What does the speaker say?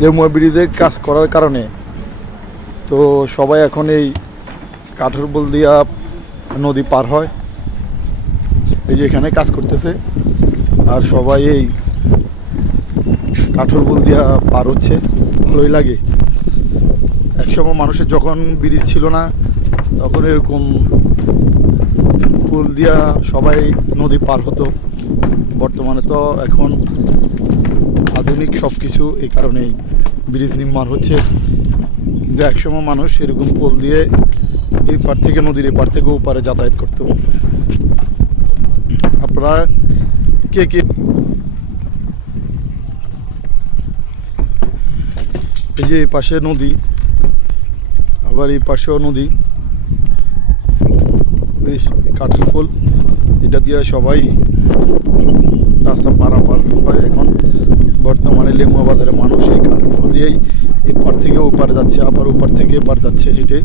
লেমুয়া ব্রিজের কাজ করার কারণে তো সবাই এখন এই কাঠরবল দিয়া নদী পার হয়। এই যে এখানে কাজ করতেছে আর সবাই এই কাঠরবল দিয়া পার হচ্ছে, ভালোই লাগে। একসময় মানুষের যখন ব্রিজ ছিল না তখন এরকম পুল দিয়া সবাই নদী পার হতো। বর্তমানে তো এখন আধুনিক সব কিছু, এই কারণেই ব্রিজ নির্মাণ হচ্ছে। কিন্তু একসময় মানুষ এরকম পুল দিয়ে এই পার থেকে নদীর এপার থেকে ওপারে যাতায়াত করতো। আপনারা কে কে এই যে এই পাশে নদী, আবার এই পাশেও নদী, এই কাঠের ফুল, এটা দিয়ে সবাই রাস্তা পারাপার হয়। এখন বর্তমানে লেমুয়া বাজারে মানুষ এই কাঠের ফুল দিয়েই এপার থেকে ওপার যাচ্ছে, আবার ওপার থেকে এপার যাচ্ছে হেঁটে।